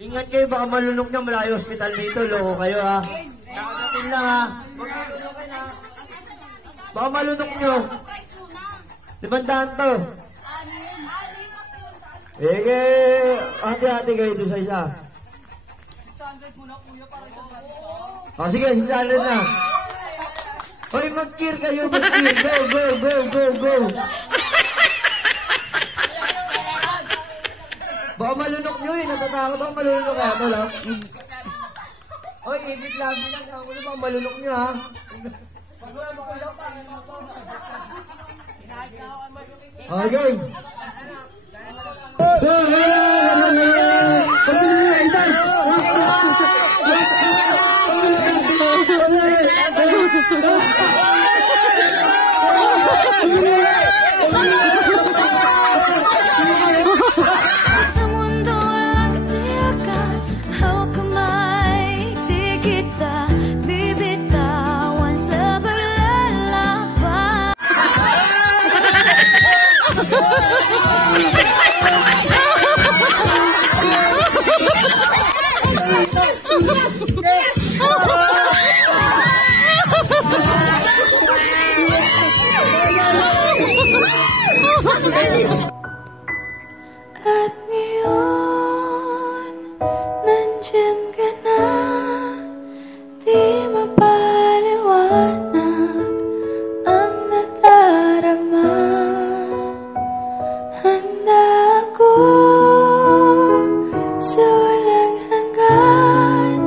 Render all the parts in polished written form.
Ingat kayo, baka malunok niya malayo hospital dito. Loko kayo ha. Nakakatin lang ha. Baka malunok nyo. 500 to. Hati-hati kayo doon sa isa. 600 muna kuya para sa sige, 600 na. Hoy, mag-cheer kayo, mag-cheer. Go, go, go, go, go. Baka malunok nyo eh. Natatakot ako malunok kaya mo lang. Hoy, ibig labi lang. Ako na baka malunok nyo ha. Okay, game. Sa mundo walang katiyakan, hawak kamay, di kita bibitawan sa paglalaban. At ngayon, nandyan ka na, di mapaliwanag ang nadarama. Handa ako sa walang hanggan,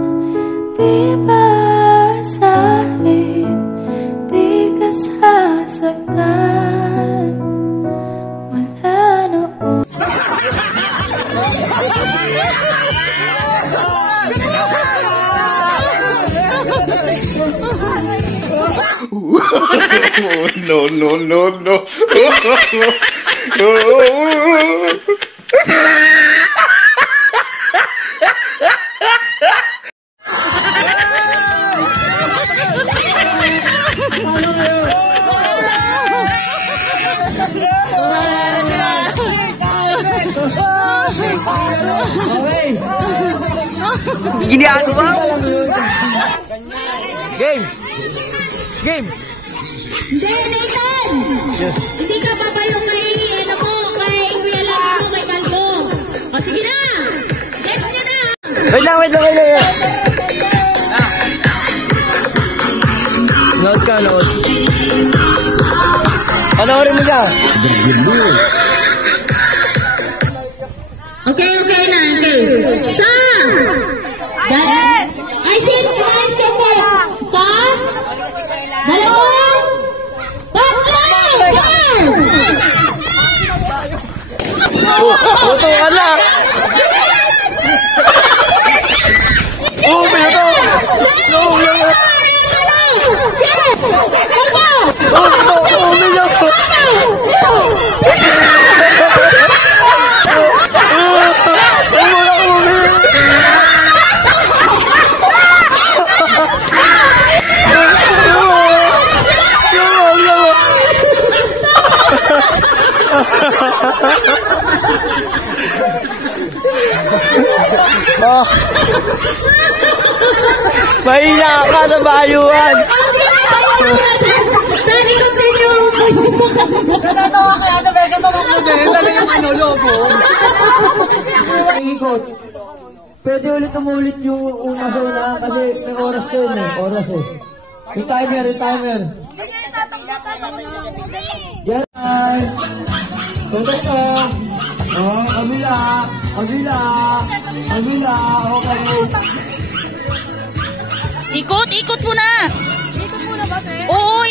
di basahin, di ka sasaktan. Wala noon. No, no, no, no. Ginagawa mo? Game! Game! Hindi, Nathan! Hindi ka babayo kay, kay Kuya Lalo, kay Calvo. O, sige na! Next nyo na! Wait lang. Load ka, load. Panoorin mo siya. Okay na, okay. I said, guys, come on. Sa? Dalawang? Tatlo! Puto ka na! Pinato! Mahina ka sa bayuan. Sani ko din yung... Natatawa kaya na may katamok na din. Dala yung logo. Ikot. Pwede umulit yung una sa una kasi may oras ko yun eh. Oras eh. Yung timer. Yan ay. Tutok ko. Oh, kabila. Okay. Ikot mo na. Ikot muna ba, te? Oo,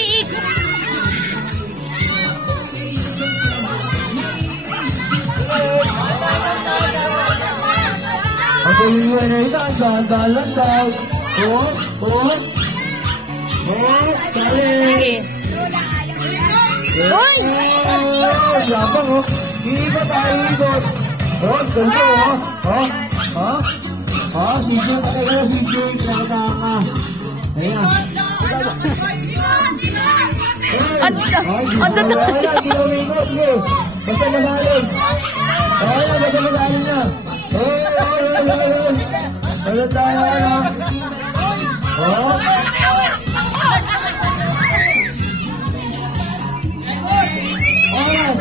Okay, yun na ito. Dalan daw. Dali. Sige. Hoy! Labang oh. Ikot. Ganito oh. Si Jake. Nakatama. Ayan. Ang Basta masalin na. Ano tayo, ano? Oh? Oras.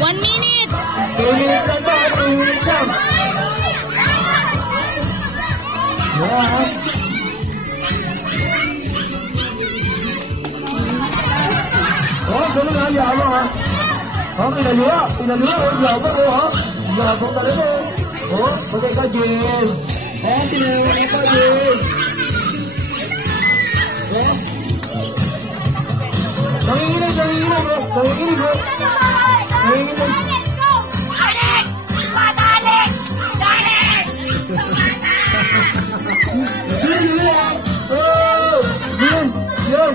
1 minute. 2 minutes lang ba? 2 minutes lang. Yeah. Oh, ganun ha, yabang ha. Oh, pinaluwa, oh, yabang oh ha. Yabang talaga oh. Oh, okay ka, Jim. Oh, pinaluwa ka, Jim. Oh. Nanginginig bro. Nanginginig. Oh, yun.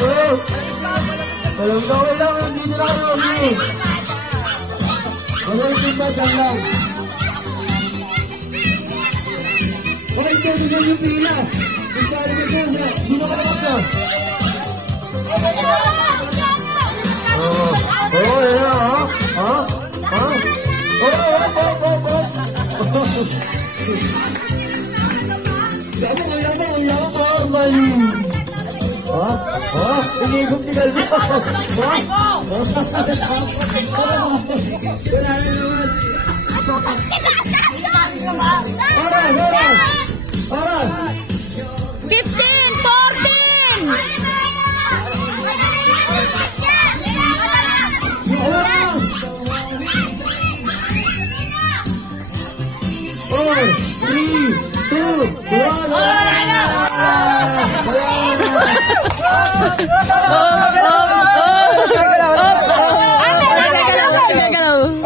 Oh. Walang gawin lang, hindi nila ako yun. Walang simbad lang. Okay, pwede nyo yung pila. Pagkari mo dyan, sino ka naman siya? Inigop ni Galbo. Oras. 15, 14. Oras. 4, 3, 2, 1.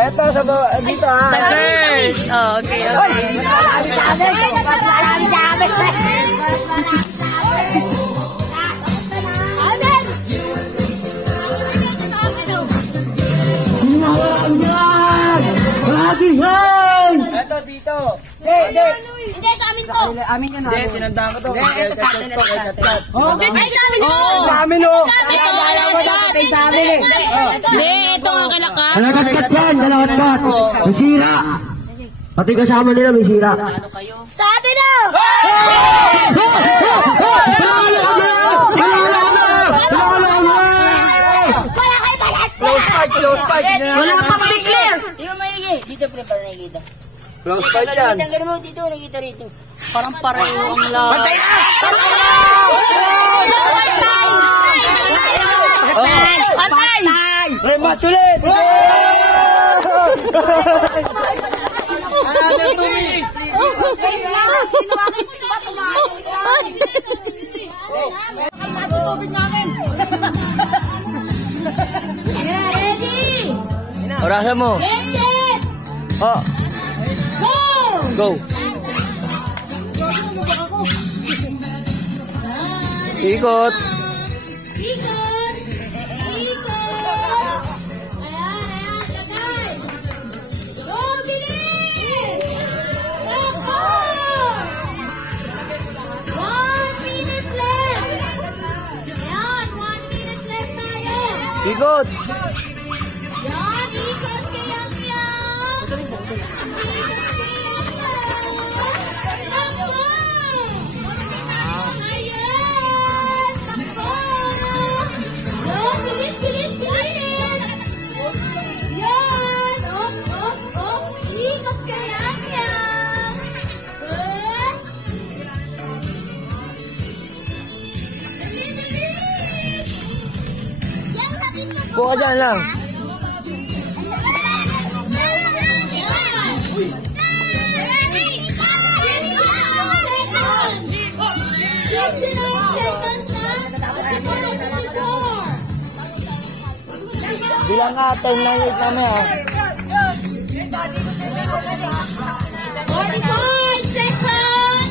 Eto, dito ha. Sa girls. Oh, okay. Eto, dito. Hindi, sa amin to. Amin yun ha. Hindi, tinandaan ko to. Ito sa atin. Ay, sa amin to. Sa amin o. Ito, Ito sa amin eh. Hindi, ito ang kalakat. Dalakat yan, dalakat. May sira. Pati kasama nila may sira. Sa atin na. Wala kayo balat. Close fight. Wala pang declare. Hindi mo maigi. Dito prepare nakikita. Close fight yan. Tanggal mo dito nakikita rito. Parang pareho ang lahat. Pantay na! Patay! Rematch ulit! Another 2 minutes. Ready? Orasan mo. Get set. Oh, Go. go. Ikot. Ikot. Ayan, lagay. Go, bilis. Go. 1 minute left. Ayan, 1 minute left tayo. Ikot. Yan, ikot kayang yan. Ikot kayang yan. Takbo. Ayan. Takbo. Yan, bilis, bilis, bilis. Yan. Ikot kayang yan. Buka dyan lang. Bilang nga, 10 lang yun kami ha. 45 seconds!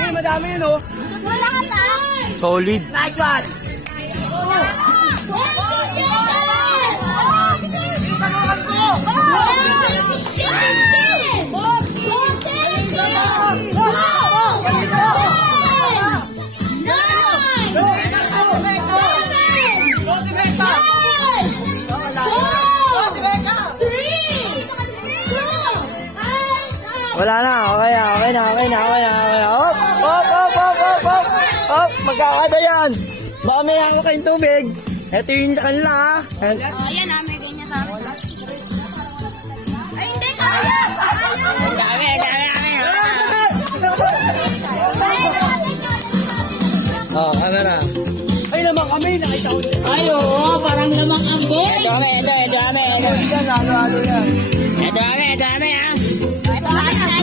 Hey, madami yun oh. Solid. Nice one! 20 seconds! Wala na, okay na. Hop! Hop! Magkakada yan. Baka may hawak kayong tubig. Ito yung kanila, ha? Ayan ah, may ganyan sa akin. Ay, hindi kaya! Dami. Oh, ano na? Ay, lamang kami. Nakita ko. Ay, oo, parang lamang ang boy. Dami. Ano yan? Dami ah.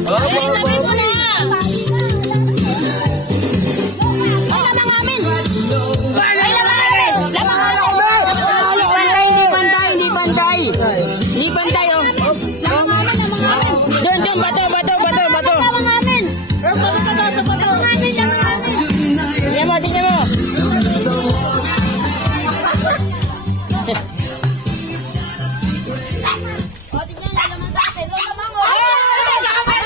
Ito, lamang mo na. Ay, lamang amin. Ay, lamang amin. Lamang amin. Hindi bantay, oh. Lamang amin. Doon, bato. Lamang amin. Lamang amin. Tingnan mo. O, tignan nga naman sa atin. O, lamang o. Ay, lamang amin.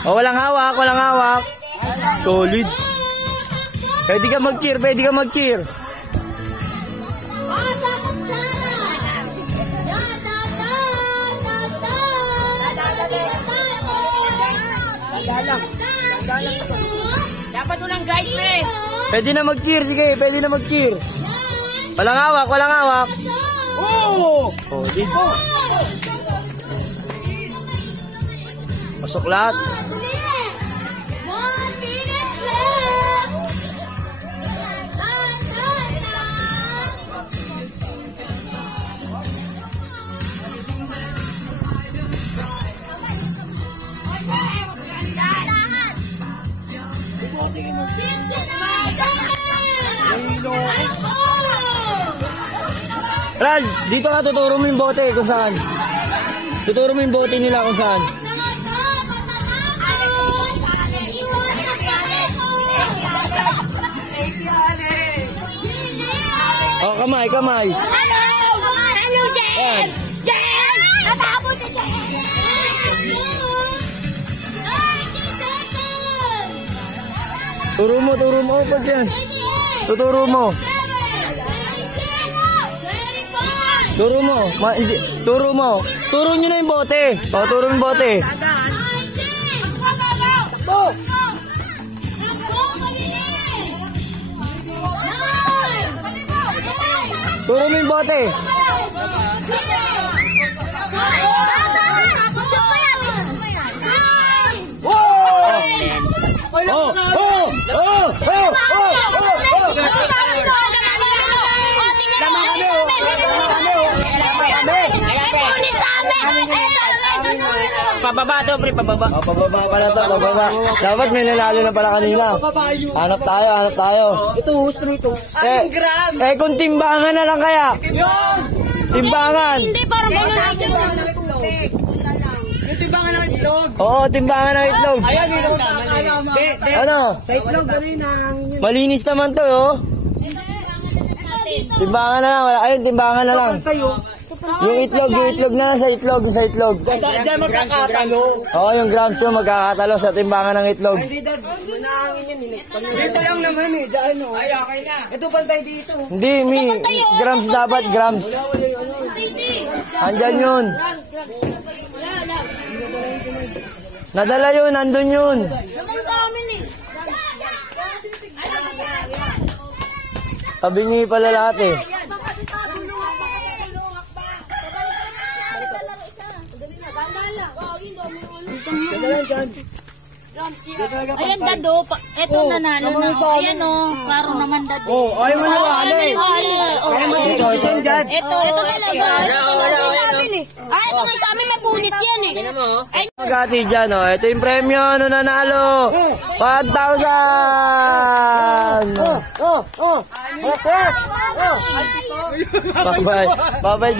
Oh, walang hawak. Solid. Pwede ka mag-cheer. Dapat walang guide, pre. Pwede na mag-cheer, sige. Walang hawak. Solid. Pasok lahat. 1 minute left. Ral, dito ka tuturo mo yung bote kung saan. Tuturo mo yung bote nila kung saan. Oh, kamay. Ano, Jen? Jen! Natapos si Jen! 30 seconds! Turo mo. Oh, pag yan. Tuturo mo. 25! Turo mo. Turo mo. Turo nyo na yung bote. Oh, turo mo yung bote. Turo mo yung bote. Pababa to, pre, pababa. Oh, pababa pala to, pababa. Dapat may nanalo na pala kanina. Hanap tayo. Ito, straight to. Kung timbangan na lang kaya. Timbangan. Hindi, parang gano'n lang yun. Yung timbangan ng itlog. Oo, timbangan ng itlog. Ayan, yung tama. Ano? Sa itlog, gano'n na. Malinis naman to, oh. Timbangan na lang. Ayun, timbangan na lang. Yung itlog na lang sa itlog. Diyan magkakatalo. Oo, yung grams yun magkakatalo sa timbangan ng itlog. Hindi, Dad. Manahangin yan. Dito lang naman eh. Diyan, no. Ay, okay na. Ito, pantay dito. Hindi, grams dapat, grams. Andyan yun. Nadala yun, andun yun. Naman sa amin eh. Sabi niyo pala lahat eh. Ayan, Dado. Eto nanalo na. Ayan o. Klaro naman, Dado. Ayaw mo naman eh. Ayaw mo Ito talaga. Ito talaga sa amin eh. Ito nga sa amin may punit yan eh. Magati dyan oh. Ito yung premyo. Ano nanalo? 1,000! Babay.